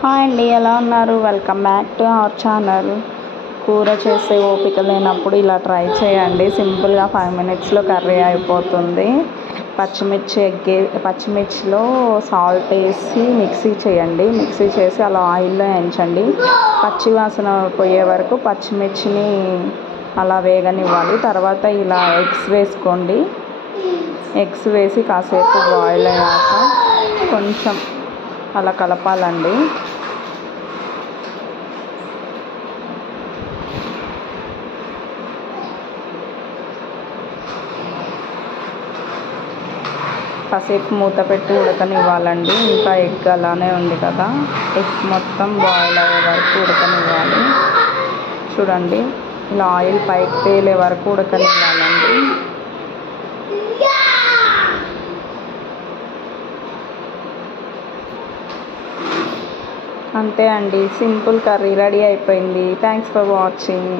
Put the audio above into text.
Hi అండి, ఎలా ఉన్నారు? Welcome back to our channel. కూర చేసే ఓపిక లేనప్పుడు ఇలా ట్రై చేయండి. సింపుల్గా 5 మినిట్స్లో కర్రీ అయిపోతుంది. పచ్చిమిర్చిలో సాల్ట్ వేసి మిక్సీ చేయండి. మిక్సీ చేసి అలా ఆయిల్లో వేయించండి. పచ్చి వాసన పోయే వరకు పచ్చిమిర్చిని అలా వేగనివ్వాలి. తర్వాత ఇలా ఎగ్స్ వేసుకోండి. ఎగ్స్ వేసి కాసేపు బాయిల్ అయ్యాక కొంచెం అలా కలపాలండి. కాసేపు మూత పెట్టి ఉడకనివ్వాలండి. ఇంకా ఎగ్ అలానే ఉంది కదా, ఎగ్ మొత్తం బాయిల్ అయ్యే వరకు ఉడకనివ్వాలి. చూడండి, ఇలా ఆయిల్ పైకి తేలే వరకు ఉడకనివ్వాలండి. అంతే అండి, సింపుల్ కర్రీ రెడీ అయిపోయింది. Thanks for watching.